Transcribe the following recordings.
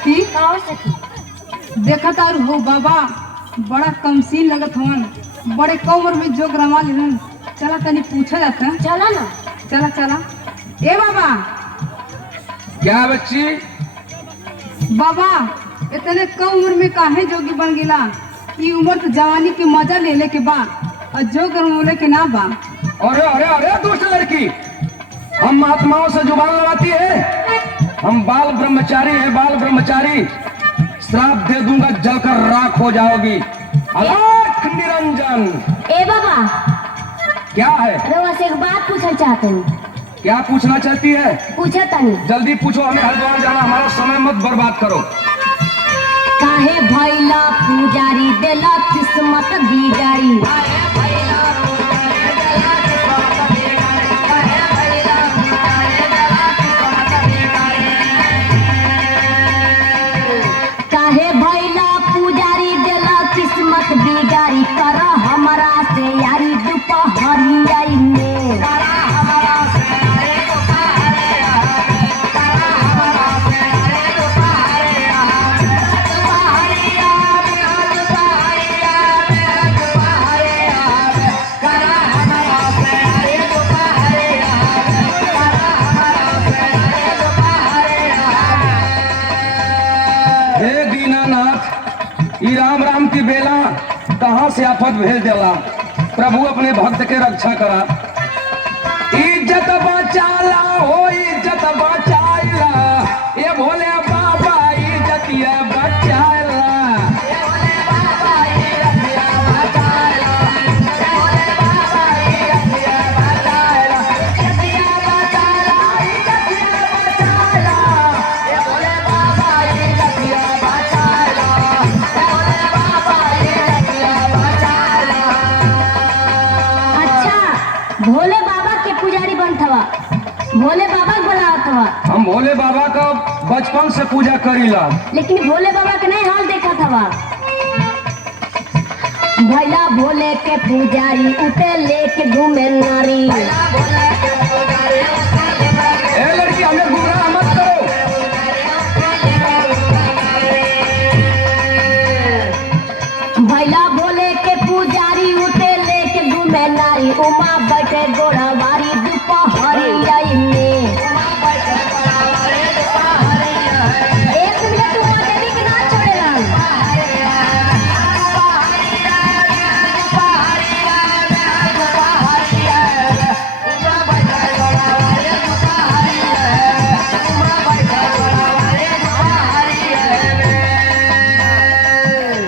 सखी देखा तारू हो बाबा बड़ा कमसीन लगत हवन, बड़े कम उम्र में जोग रमा लेन। चला तनी पूछा जाता। चला ना। चला चला। ए बाबा। क्या बच्ची? बाबा इतने कम उम्र में काहे जोगी बन गिला? ये उम्र तो जवानी के मजा ले ले के बा और जोग रमोले के ना बा। अरे अरे अरे दुष्ट लड़की, हम महात्माओं से जुबान लड़ाती है? हम बाल ब्रह्मचारी हैं, बाल ब्रह्मचारी। श्राप दे दूंगा, जलकर राख हो जाओगी। अलख निरंजन। ए बाबा, क्या है? रउआ से एक बात पूछना चाहते हैं। क्या पूछना चाहती है? पूछा तनी। जल्दी पूछो, हमें हरिद्वार जाना, हमारा समय मत बर्बाद करो। काहे भैला पुजारी देला किस्मत बिगाड़ी? काहे भैला पुजारी देला किस्मत बिगाड़ी? कर हमरा से यारी दोपहरिया में। ई राम राम की बेला कहाँ से आफत भेज देला। प्रभु अपने भक्त के रक्षा करा। इज्जत बचाला हो, इज्जत बचाइला, ये भोले बाबा इज्जतिया बचाइला। भोले बाबा के पुजारी बनत हवा, भोले बाबा के बनावत हवा। हम भोले बाबा का बचपन से पूजा करीला, लेकिन भोले बाबा के नहीं हाल देखत हवा। भैला भोले के पुजारी उते लेके घूमे नारी। ए लड़की, हमें गुमराह मत करो। भैला भोले के पुजारी उते लेके घूमे नारी। उमा बैठे गोड़ावारी दोपहरिया में। एक मिनट उमा देवी के ना छोड़ेलन।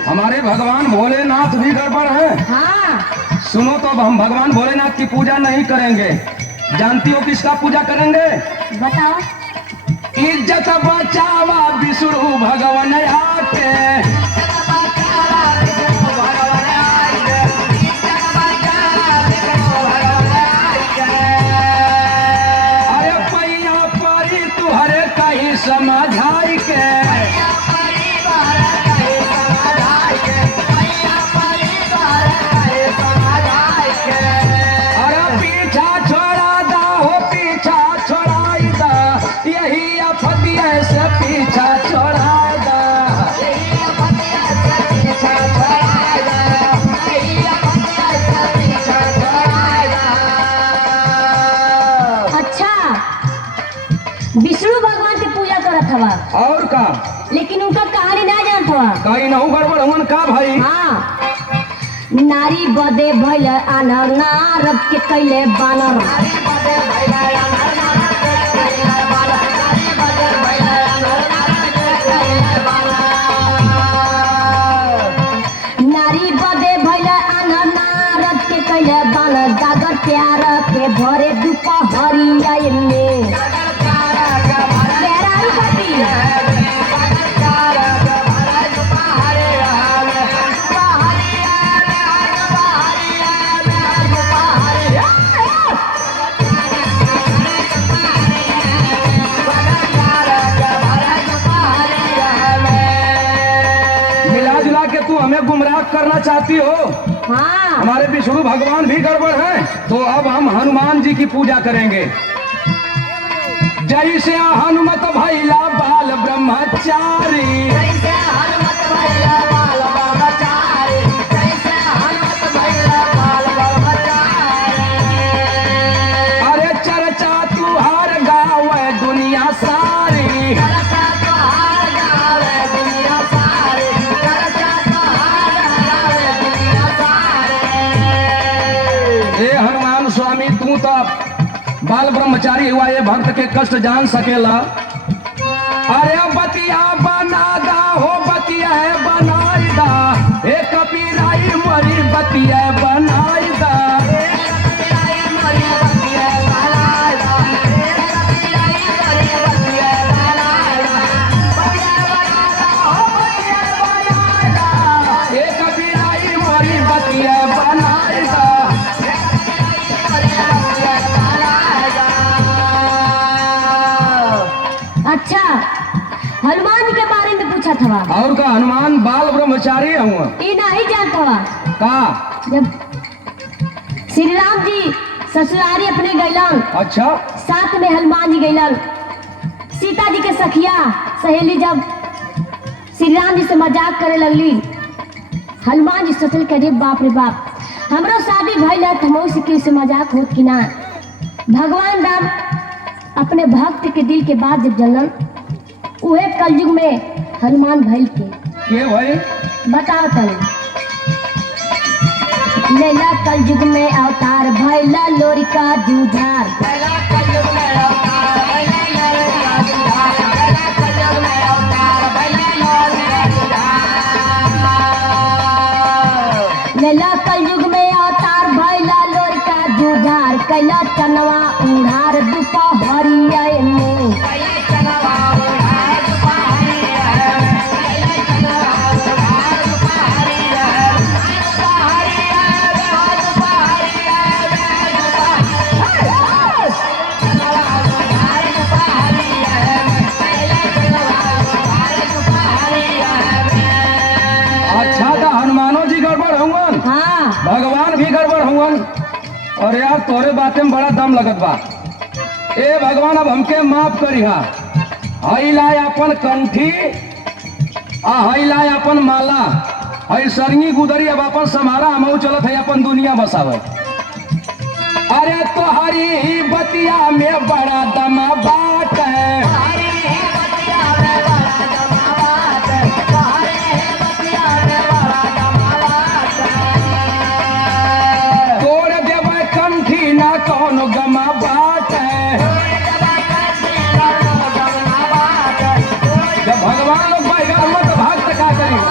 हमारे भगवान भोलेनाथ भी गड़बड़ है। हाँ। सुनो तो, अब हम भगवान भोलेनाथ की पूजा नहीं करेंगे। जानती हो किसका पूजा करेंगे? बताओ। इज्जत बचावा विष्णु भगवान आके। अरे पैया परी तुहरे कहीं समझाई के। विष्णु भगवान की पूजा करत हवा और का, लेकिन उनका कहानी ना जानत हवा। कहीं नहु गड़बड़ हुन का भाई? हाँ। नारी बदे भइल आनर, नारद के कैले बानर। नारी बदे भइल आनर, नारद के कैले बानर। जागर प्यार के भरे दोपहरिया में। तू हमें गुमराह करना चाहती हो? हाँ। हमारे विष्णु भगवान भी गड़बड़ है, तो अब हम हनुमान जी की पूजा करेंगे। जैसे हनुमत भैला बाल ब्रह्मचारी। अरे चर्चा तुहार गावे दुनिया सारी। हे हनुमान स्वामी, तू तो बाल ब्रह्मचारी हुआ, ये भक्त के कष्ट जान सकेला। अरे बतिया बना दा हो, बतिया बनाई दा, हे कबीराई मरी बतिया बनाई दा। हे कबीराई मरी बतिया बनाई दा। अच्छा, हनुमान जी के बारे में पूछा था। और का हनुमान बाल ब्रह्मचारी हुआ ये नहीं जानता हुआ। का? जब श्री राम जी ससुरारी अपने गैलन, अच्छा, साथ में हनुमान जी गैलन। सीता जी के सखिया सहेली जब श्री राम जी से मजाक करे लगली, हनुमान जी सोचल के अरे बाप रे बाप, हमरो शादी भइल है, हम से मजाक होत कि ना। भगवान राम अपने भक्त के दिल के बात जब जनलन, उहे कलयुग में हनुमान भइल के भाई बताओ तनी। लैला कलयुग में अवतार भइला लोरिका जूझार। लैला कलयुग में अवतार भइला लोरिका जूझार। कैला चनवा उड़ार दुपहरिया में। अच्छा, तो हनुमानो जी गड़बड़ हुवन, हाँ, भगवान भी गड़बड़ हुवन। और यार तोरे बाते में बड़ा दम लगत बा। ए भगवान, अब हमके माफ करिहा। हई लाए अपन कंठी आ हई लाए अपन माला, हई सरंगी गुदरी अब अपन समारा हमहू चलत है अपन दुनिया बसावे। अरे तोहरी बतिया में बड़ा दमा बात है। तोड़ देवे कंठी ना कौनो गमा बात है। जब भगवान लोग बैठा हुआ तो भक्त का करें।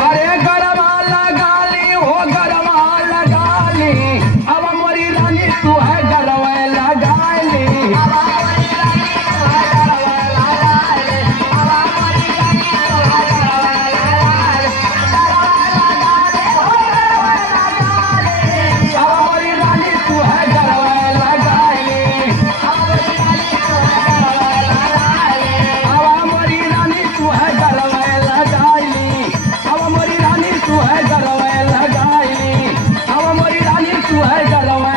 अरे गरवा लगा ली हो, गरवा लगा ली, अब मोरी रानी तू है गरवा लगा ली। अब मोरी रानी तू है गरवा लगा ली। अब मोरी रानी तू है गरवा लगा ली। अब मोरी रानी तू है गरवा लगा ली। अब मोरी रानी तू है गरवा